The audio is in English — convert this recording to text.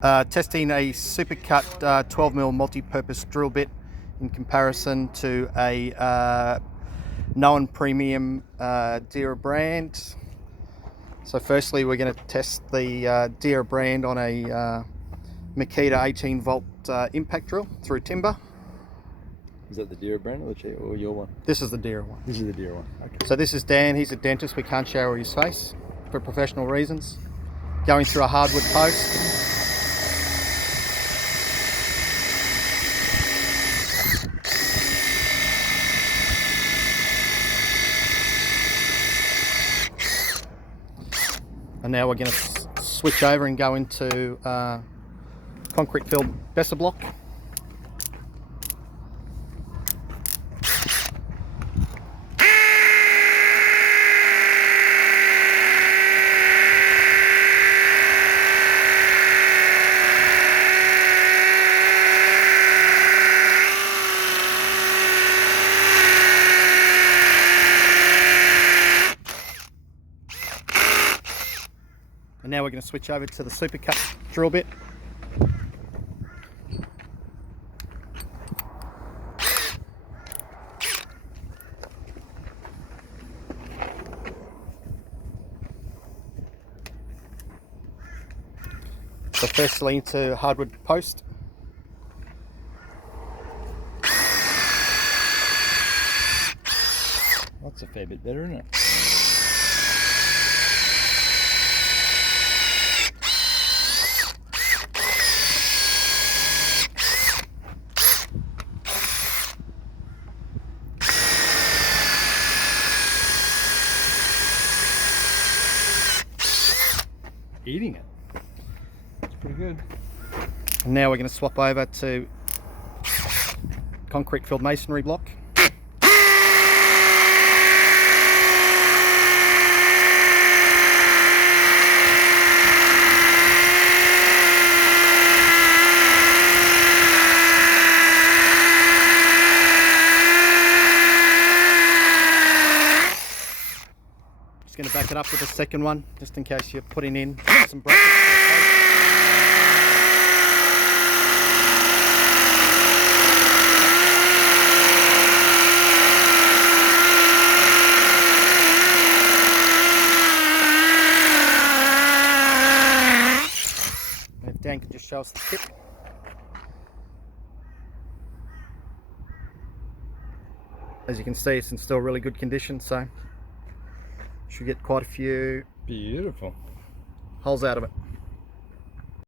Testing a SupaCut 12mm multi-purpose drill bit in comparison to a known premium Deere brand. So firstly we're going to test the Deere brand on a Makita 18 volt impact drill through timber. Is that the Deere brand or your one? This is the Deere one. This is the Deere one, okay. So this is Dan, he's a dentist, we can't show his face for professional reasons. Going through a hardwood post. And now we're going to switch over and go into concrete filled Besser block. And now we're going to switch over to the SupaCut drill bit. So firstly into hardwood post. That's a fair bit better, isn't it? Eating it. It's pretty good. And now we're going to swap over to concrete filled masonry block. Going to back it up with the second one, just in case you're putting in some brackets. And if Dan could just show us the tip. As you can see, it's in still really good condition, so should get quite a few beautiful holes out of it.